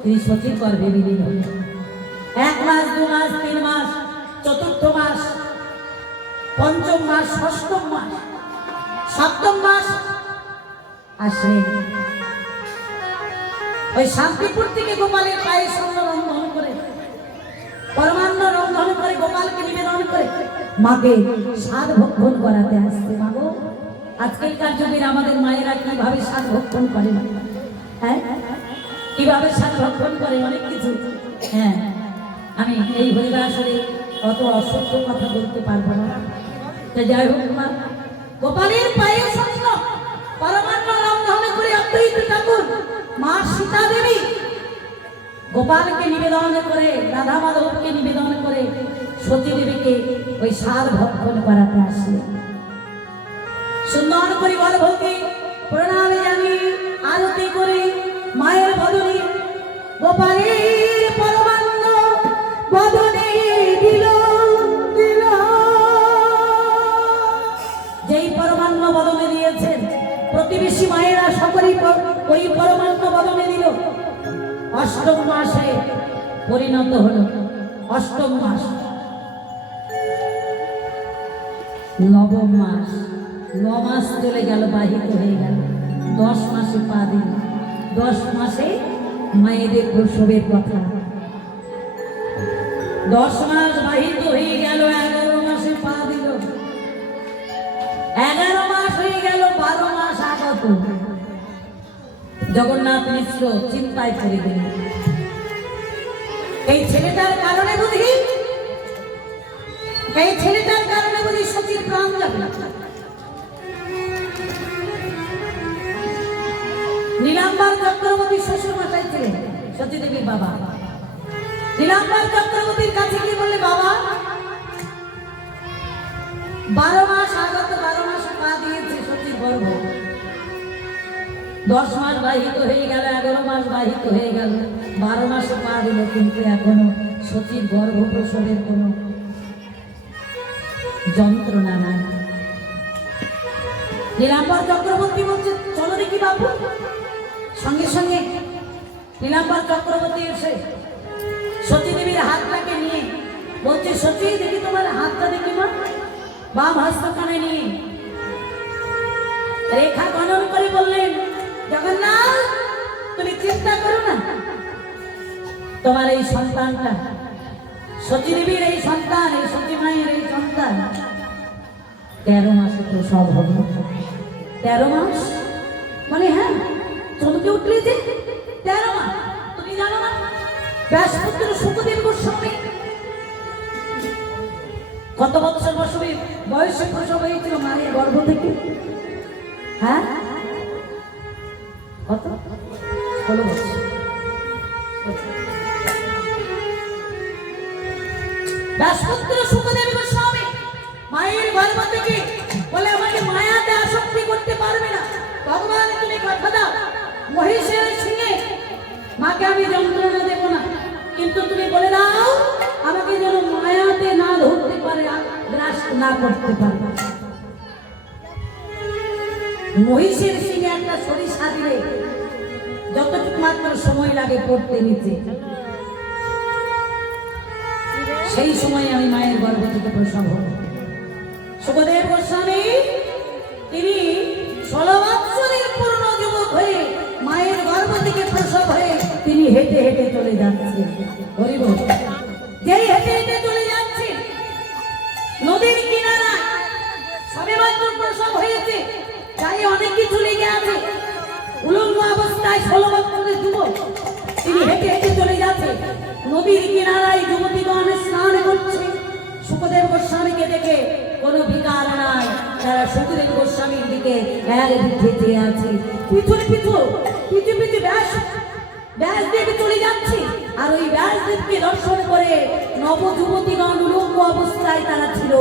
তিনি সতীর গর্ভে বিলীন হলেন। 1 মাস 2 মাস 3 মাস, চতুর্থ মাস, পঞ্চম মাস, ষষ্ঠম মাস, সপ্তম মাস আসলেন। ওই শান্তিপুর থেকে গোপালের পায়ে স্বর্ণ রন্ধন করে, পরমান্ন রন্ধন করে, গোপালকে নিবেদন করে মাকে স্বাদ ভক্ষণ করাতে আসছে। মাগো, আজকালকার যুগের আমাদের মায়েরা কিভাবে স্বাদ ভক্ষণ করে, হ্যাঁ কিভাবে স্বাদ ভক্ষণ করে, অনেক কিছু। হ্যাঁ, আমি এই হরিদাসরে অত অসত্য কথা বলতে পারবো না। তো যাই হোক মা, গোপালের পায়ে স্বর্ণ পরমান্ন রন্ধন করে অদ্বৈত ঠাকুর মা সীতা দেবী গোপালকে নিবেদন করে, রাধা মাধবকে নিবেদন করে সতী দেবীকে ওই স্বাদ ভক্ষণ করাতে আসলে। সুন্দর করে গর্ভকে প্রণামে জানি আরতি করে মায়ের বদনে গোপালের পরমান্ন বদনে দিল দিল। যেই পরমান্ন বদনে দিয়েছেন, প্রতিবেশী মায়েরা সকলেই ওই পরমান্ন বদনে দিল। অষ্টম মাসে পরিণত হলো, অষ্টম মাস, নবম মাস, 9 মাস চলে গেল, বাহিত হয়ে গেল। 10 মাসে পা দিল। 10 মাসে মায়েদের প্রসবের কথা। 10 মাস বাহিত হয়ে গেল, 11 মাসে পা দিল। 11 মাস হয়ে গেল, 12 মাস আগত। জগন্নাথ মিশ্র চিন্তায় পড়ে গেলেন, এই ছেলেটার কারণে বুঝি, এই ছেলেটার কারণে বুঝি সতীর প্রাণ যাবে। নীলাম্বার চক্রবর্তী শ্বশুর মশাই ছিলেন সতী দেবীর বাবা। নীলাম্বার চক্রবর্তীর কাছে গিয়ে বললে, বাবা 12 মাস আগত, 12 মাসে পা দিয়েছে সতীর গর্ভ। 10 মাস বাহিত হয়ে গেল, 11 মাস বাহিত হয়ে গেল, 12 মাসে পা দিল, কিন্তু এখনো সতীর গর্ভ প্রসবের কোনো যন্ত্রণা নাই। নীলাম্বার চক্রবর্তী বলছে, চলো দেখি বাবু। সঙ্গে সঙ্গে নীলাম্বার চক্রবর্তী এসে সতী দেবীর হাতটাকে নিয়ে বলছে, সতী দেখি তোমার হাতটা দেখি মা। বাম হস্তখানে নিয়ে রেখা গণন করে বললেন, জগন্নাথ তুমি চিন্তা করো না, তোমার এই সন্তানটা, সতী দেবীর এই সন্তান, এই সতী মায়ের এই সন্তান 13 মাসে প্রসব হবে। 13 মাস মানে, হ্যাঁ চমকে উঠলে যে 13 মাস। তুমি জানো না, ব্যাসপুত্র শুকদেব গোস্বামী কত বছর বয়সে প্রসব হয়েছিল মায়ের গর্ভ থেকে? হ্যাঁ কত? 16 বছর। ব্যাসপুত্র শুকদেব গোস্বামী মায়ের গর্ভ থেকে বলে, আমাকে মায়াতে আসক্তি করতে পারবে না, ভগবান তুমি কথা দাও, মহিষের সিংহে মাকে আমি যন্ত্রণা দেব না, কিন্তু তুমি বলে দাও আমাকে যেন মায়াতে না ধরতে পারে, গ্রাস না করতে পারে। মহিষের সিংহে একটা সরিষা দিলে যতটুকু মাত্র সময় লাগে পড়তে নিচে, সেই সময় আমি মায়ের গর্ভ থেকে প্রসব হব। শুকদেব গোস্বামী তিনি 16 বছরের পূর্ণ যুবক হয়ে মায়ের গর্ভ থেকে প্রসব হয়ে তিনি হেঁটে হেঁটে চলে যাচ্ছেন। হরিবল, যেই হেঁটে হেঁটে চলে যাচ্ছে নদীর কিনারায়, সবে মাত্র প্রসব হয়েছে, গায়ে অনেক কিছু লেগে আছে, উলঙ্গ অবস্থায় 16 বছরের যুবক তিনি হেঁটে হেঁটে চলে যাচ্ছে। নদীর কিনারায় যুবতীগণ স্নান করছে। শুকদেব গোস্বামীকে দেখে কোনো বিকার নাই, তারা শুকদেব গোস্বামীর দিকে এক চেয়ে আছে। পিছু পিছু ব্যাস ব্যাসদেব চলে যাচ্ছে, আর ওই ব্যাসদেবকে দর্শন করে নবযুবতীগণ উলঙ্গ অবস্থায় তারা ছিল,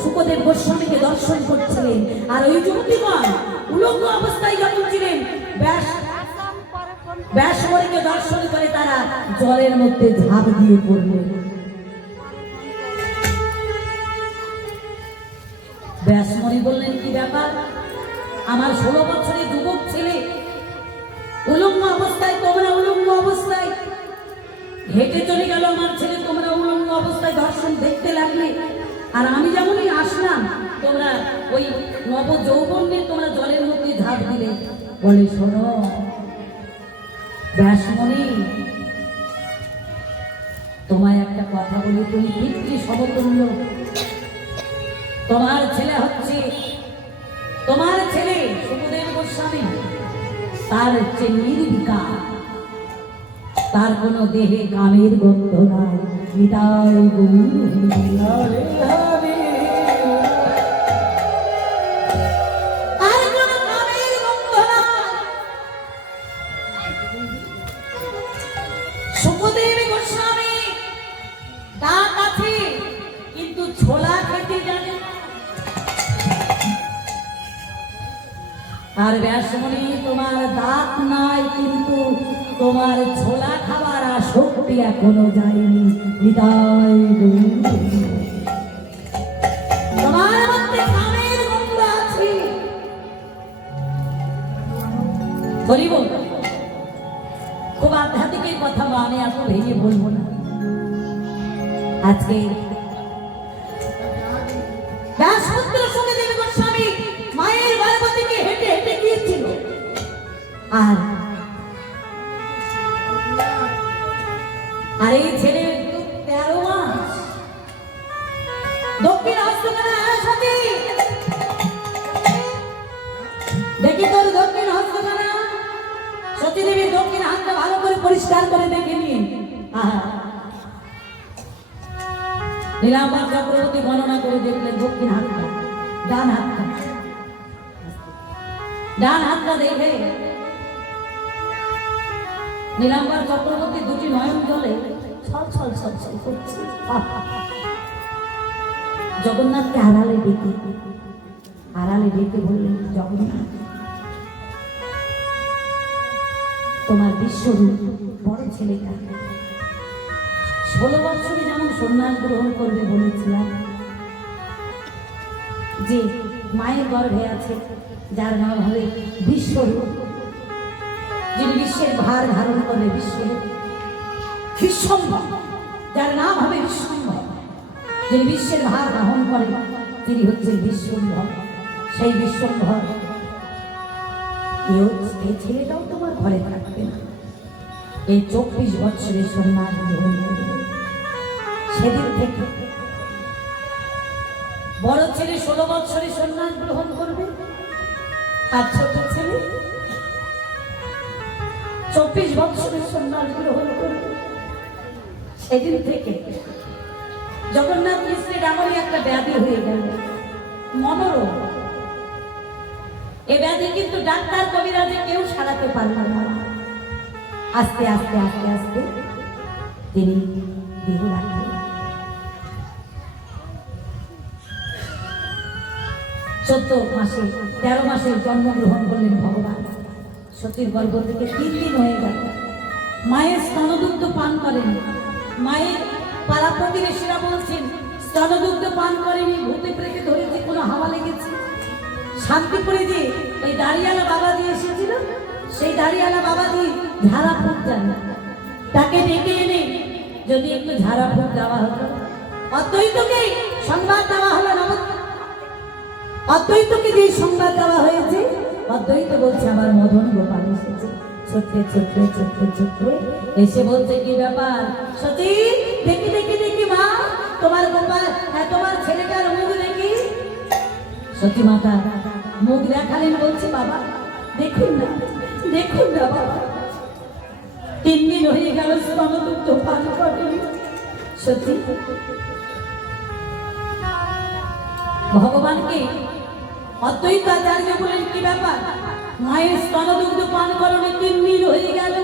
শুকদেব গোস্বামীকে দর্শন করছিলেন। আর ওই যুবতীগণ উলঙ্গ অবস্থায় যখন ছিলেন, ব্যাসমণিকে দর্শন করে তারা জলের মধ্যে ঝাঁপ দিয়ে পড়লেন। ব্যাসমণি বললেন, কি ব্যাপার, আমার 16 বছরের যুবক ছেলে উলঙ্গ অবস্থায়, তোমরা উলঙ্গ অবস্থায় হেঁটে চলে গেল আমার ছেলে, তোমরা উলঙ্গ অবস্থায় দর্শন দেখতে লাগলে, আর আমি যেমনই আসলাম তোমরা ওই নব যৌবন নিয়ে তোমরা জলের মধ্যে ঝাঁপ দিলে। বলে, শোনো ব্যাসমণি, তোমায় একটা কথা বলি, তুমি পিতৃ সমতুল্য। তোমার ছেলে হচ্ছে, তোমার ছেলে শুকদেব গোস্বামী, তার হচ্ছে নির্বিকার, তার কোনো দেহে কামের গন্ধ নাই। নিতাই গৌর হরি হরি। তার কোনো কামের গন্ধ নাই। শুকদেব গোস্বামী দাঁত আছে, কিন্তু ছোলা খেতে জানে না। আর ব্যাসমণি, তোমার দাঁত নাই, কিন্তু তোমার ছোলা খাবার আসক্তি এখনো যায়নি। হৃদয় তোমার মধ্যে কামের গন্ধ আছে। বলিব খুব আধ্যাত্মিকের কথা, আমি এত ভেঙে বলবো না। আজকে ব্যাসপুত্র শুকদেব গোস্বামী মায়ের গর্ভ থেকে হেঁটে হেঁটে গিয়েছিল, আর এই ছেলে 13 মাস দক্ষিণ হস্তখানা সাথে দেখি, তোর দক্ষিণ হস্তখানা, সতীদেবীর দক্ষিণ হাতটা ভালো করে পরিষ্কার করে দেখে নিন। নীলাম্বর চক্রবর্তী গণনা করে দেখলেন দক্ষিণ হাতটা, ডান হাতটা, ডান হাতটা দেখে নীলাম্বর চক্রবর্তী দুটি নয়ন জলে ছল ছল ছল ছল করছে। জগন্নাথকে আড়ালে ডেকে বললেন, জগন্নাথ, তোমার বিশ্বরূপ বড় ছেলেটা 16 বছরে যেমন সন্ন্যাস গ্রহণ করবে বলেছিলাম, যে মায়ের গর্ভে আছে, যার নাম হবে বিশ্বরূপ, যিনি বিশ্বের ভার ধারণ করবে, বিশ্বম্ভর, যার নাম হবে বিশ্বম্ভর, যিনি বিশ্বের ভার ধারণ করে, তিনি হচ্ছেন বিশ্বম্ভর। সেই বিশ্বম্ভর এই ছেলেটাও তোমার ঘরে থাকবে না, এই 24 বছরের সন্ন্যাস গ্রহণ করবে। সেদিন থেকে বড় ছেলে 16 বছরের সন্ন্যাস গ্রহণ করবে, আর ছোট ছেলে 24 বছরের সন্ন্যাস গ্রহণ করবে। সেদিন থেকে জগন্নাথ মিশ্রের এমনই একটা ব্যাধি হয়ে গেল, মনোরোগ। এ ব্যাধি কিন্তু ডাক্তার কবিরাজে কেউ সারাতে পারল না। আস্তে আস্তে আস্তে আস্তে তিনি দেহ রাখলেন। 14 মাসে 13 মাসে জন্মগ্রহণ করলেন ভগবান। সতীর গর্ভ থেকে 3 দিন হয়ে গেল, মায়ের স্তনদুগ্ধ পান করেন। মায়ের পাড়া প্রতিবেশীরা বলছেন, স্তনদুগ্ধ পান করেনি, ভূতে প্রেতে ধরেছে, কোনো হাওয়া লেগেছে। শান্তিপুরে যে ওই দাঁড়িয়ালা বাবাজি এসেছিল, সেই দাঁড়িয়ালা বাবাজি ঝাড়া ফুট জানে, তাকে ডেকে এনে যদি একটু ঝাড়া ফুট দেওয়া হতো। অদ্বৈতকে সংবাদ দেওয়া হলো, অদ্বৈতকে যে সংবাদ দেওয়া হয়েছে, অদ্বৈত বলছে আমার মদন গোপাল এসেছে, ছোট্টে ছোট্টে ছোট্টে ছোট্টে এসে বলছে, কি ব্যাপার সতী, দেখি দেখি দেখি মা, তোমার গোপাল, তোমার ছেলেটার মুখ দেখি। সতী মাতা মুখ দেখালেন, বলছে, বাবা দেখুন না, দেখুন না বাবা, 3 দিন হয়ে গেল স্তনদুগ্ধ পান করেনি। সতী ভগবানকে অদ্বৈত আচার্য বলেন, কি ব্যাপার, মায়ের স্তনদুগ্ধ পান করণে 3 দিন হয়ে গেল,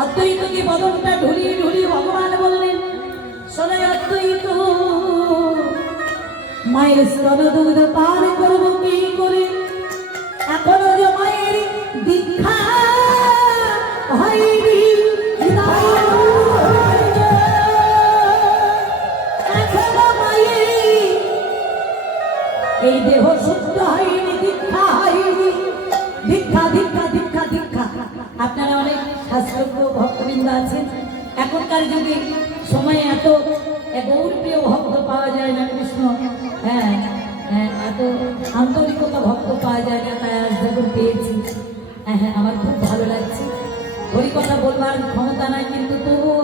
অদ্বৈতকে বদনটা ঢুলিয়ে ঢুলিয়ে ভগবান বললেন, শোনে অদ্বৈত, মায়ের স্তন দুধ পান করবো কি করে? এখনো যে মায়ের দীক্ষা হয়নি, এখনো মায়ের এই দেহ শুদ্ধ হয়নি, দীক্ষা হয়নি। দীক্ষা দীক্ষা দীক্ষা দীক্ষা। আপনারা অনেক শাস্ত্রজ্ঞ ভক্তবৃন্দ আছেন, এখনকার যুগে সময়ে এত গৌরপ্রিয় ভক্ত পাওয়া যায় না, কৃষ্ণ, হ্যাঁ হ্যাঁ, এত আন্তরিকতা ভক্ত পাওয়া যায় না, তাই আজ যখন পেয়েছি, হ্যাঁ হ্যাঁ, আমার খুব ভালো লাগছে। হরিকথা বলবার ক্ষমতা নাই, কিন্তু তবুও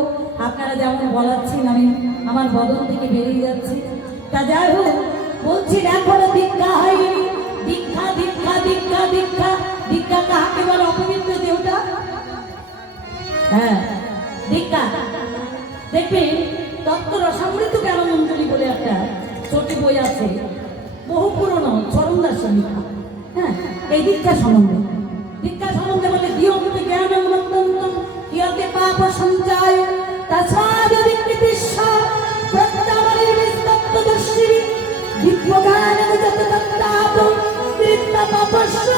আপনারা যেমন বলাচ্ছেন, আমি আমার বদন থেকে বেরিয়ে যাচ্ছি। তা যাই হোক, বলছি এখনো দীক্ষা হয়নি। দীক্ষা দীক্ষা দীক্ষা দীক্ষা দীক্ষা কাহাকে বলে? অপবিত্র দেহটা, হ্যাঁ দীক্ষা। দেখবে তত্ত্ব রসামৃত জ্ঞান মঞ্জুরি বলে একটা ছোট বই আছে, বহু পুরনো, চরণদাসের লেখা। হ্যাঁ, এই দীক্ষা সম্বন্ধে, দীক্ষা সম্বন্ধে বলে দিয়ন্তে জ্ঞানং নন্দন্তং কিয়তে পাপ সঞ্চয় তস্মাদ দীক্ষিতিস্য প্রত্যাবরের বিস্তত্তদর্শিনী দিব্যজ্ঞানং যত তত্ত্বাৎ কৃত্য পাপস্য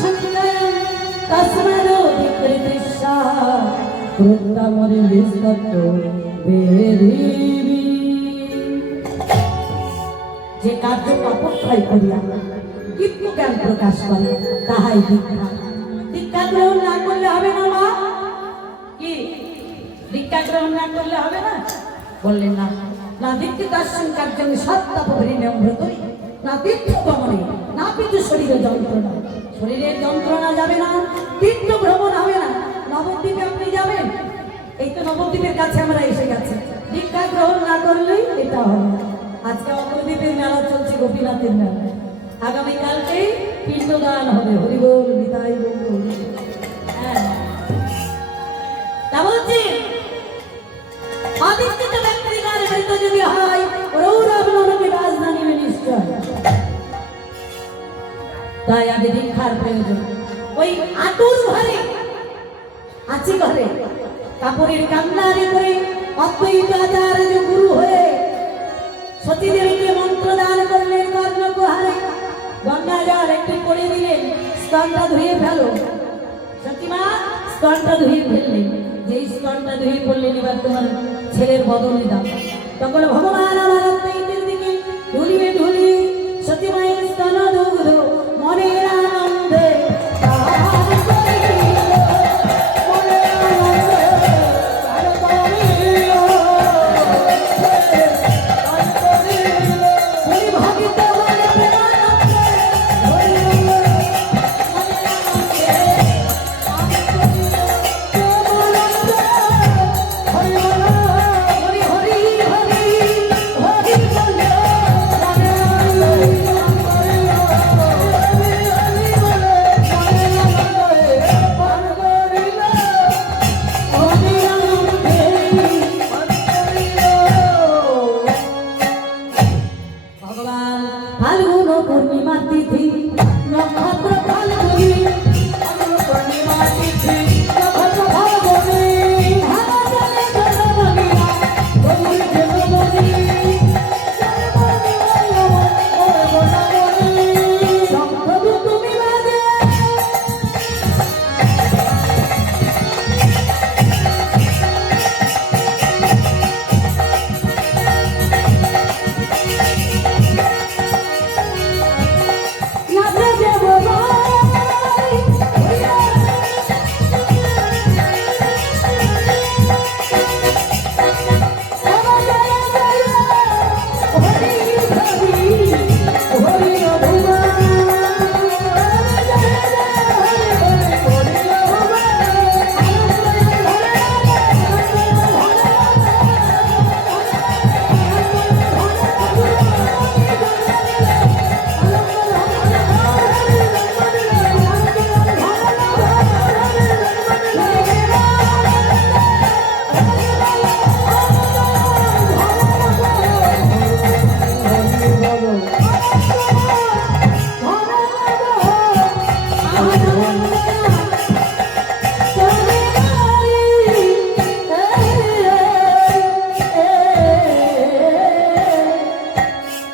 সঞ্চয়ং তস্মাদ দীক্ষিতিস্য প্রত্যাবরের বিস্তত্তবেদিবি। যে কার্য পাপক্ষয় করিয়া দিব্য জ্ঞান প্রকাশ করে, তাহাই দীক্ষা। দীক্ষা গ্রহণ না করলে হবে না মা? কি দীক্ষা গ্রহণ না করলে হবে না? বললেন না, না দীক্ষিত দর্শন কার্যং সত্তাপরিণম্রতই, না তীর্থ গমনে, না পিছু শরীরের যন্ত্রণা। শরীরের যন্ত্রণা যাবে না, তীর্থ ভ্রমণ হবে না। নবদ্বীপে আপনি যাবেন, এই তো নবদ্বীপের কাছে আমরা এসে গেছি। দীক্ষা গ্রহণ না করলেই এটা হবে না। আজকে অগ্রদ্বীপের মেলা চলছে, গোপীনাথের মেলা, আগামীকালকে পিণ্ডদান হবে। হরিবোল নিতাই বল। হ্যাঁ, তা বলছি অদীক্ষিত ব্যক্তিকার মৃত যদি হয়, রৌরব নরকে রাজধানী নিশ্চয়। তাই আগে দীক্ষার প্রয়োজন। ওই আতুর ঘরে আছে, ঘরে কাপড়ের কান্নারে করে অদ্বৈত আচার্য গুরু হয়ে সতীদেবীকে মন্ত্র দান করলেন কর্ণকুহারে। গঙ্গা জল একটু করে দিলেন, স্তনটা ধুয়ে ফেলো। সতীমা স্তনটা ধুয়ে ফেললেন, যেই স্তনটা ধুয়ে পড়লেন, এবার তোমার ছেলের বদলে দাও। তখন ভগবান আমার অদ্বৈতের দিকে ঢুলিয়ে ঢুলিয়ে সতীমায়ের স্তন দুগ্ধ মনের আনন্দে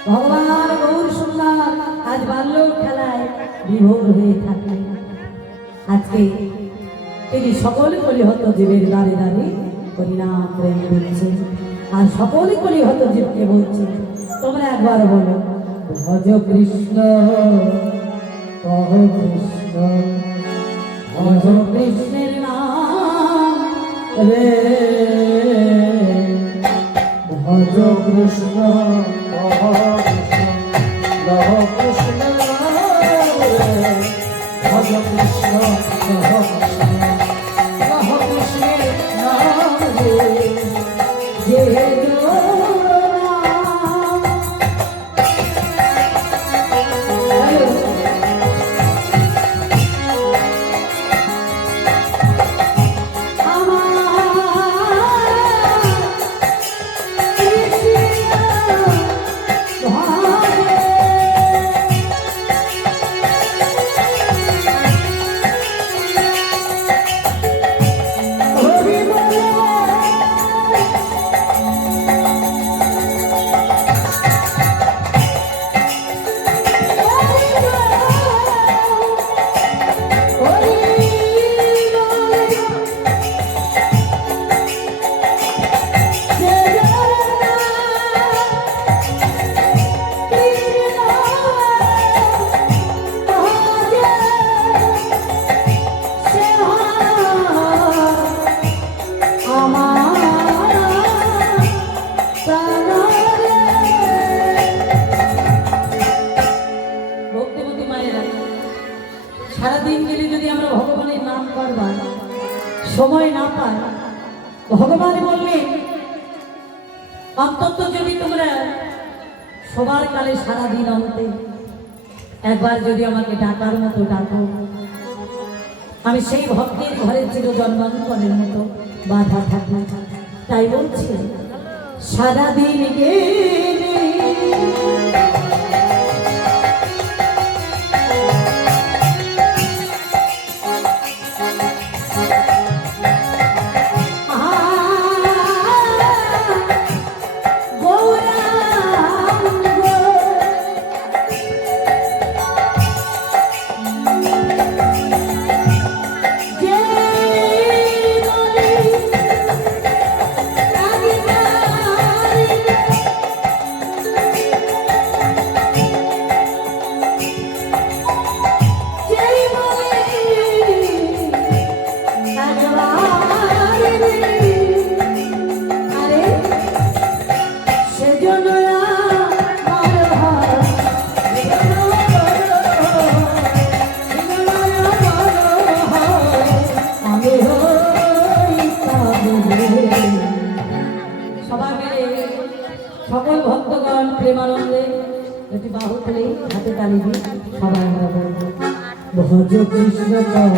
ভগবান গৌর সুন্দর আজ বাল্য খেলায় বিভোর হয়ে থাকে। আজকে তিনি সকল কলিহত জীবের দ্বারে দ্বারে হরিনাম প্রেম দিচ্ছেন, আর সকল কলিহত জীবকে বলছে তোমরা একবার বলো ভজ কৃষ্ণ কহ কৃষ্ণ, ভজ কৃষ্ণের নাম রে, ভজ কৃষ্ণ কহ কৃষ্ণ লহ কৃষ্ণ ভজ কৃষ্ণ কহ কৃষ্ণ কহ কৃষ্ণের নাম রে। যে ভক্তিমতী মায়েরা, সারাদিন গেলে যদি আমরা ভগবানের নাম করবার সময় না পাই, ভগবান বললেন অন্তত যদি তোমরা সবার কালে সারাদিন অন্তে একবার যদি আমাকে ডাকার মতো ডাকো, আমি সেই ভক্তের ঘরে চির জন্মান্তরের মতো বাধা থাকবো। তাই বলছি সারাদিন গেলে সকল ভক্তগণ প্রেমানন্দে একটি বাহু তুলে হাতে তালি দিয়ে সবাই আমরা বলবো ভজ কৃষ্ণ কহ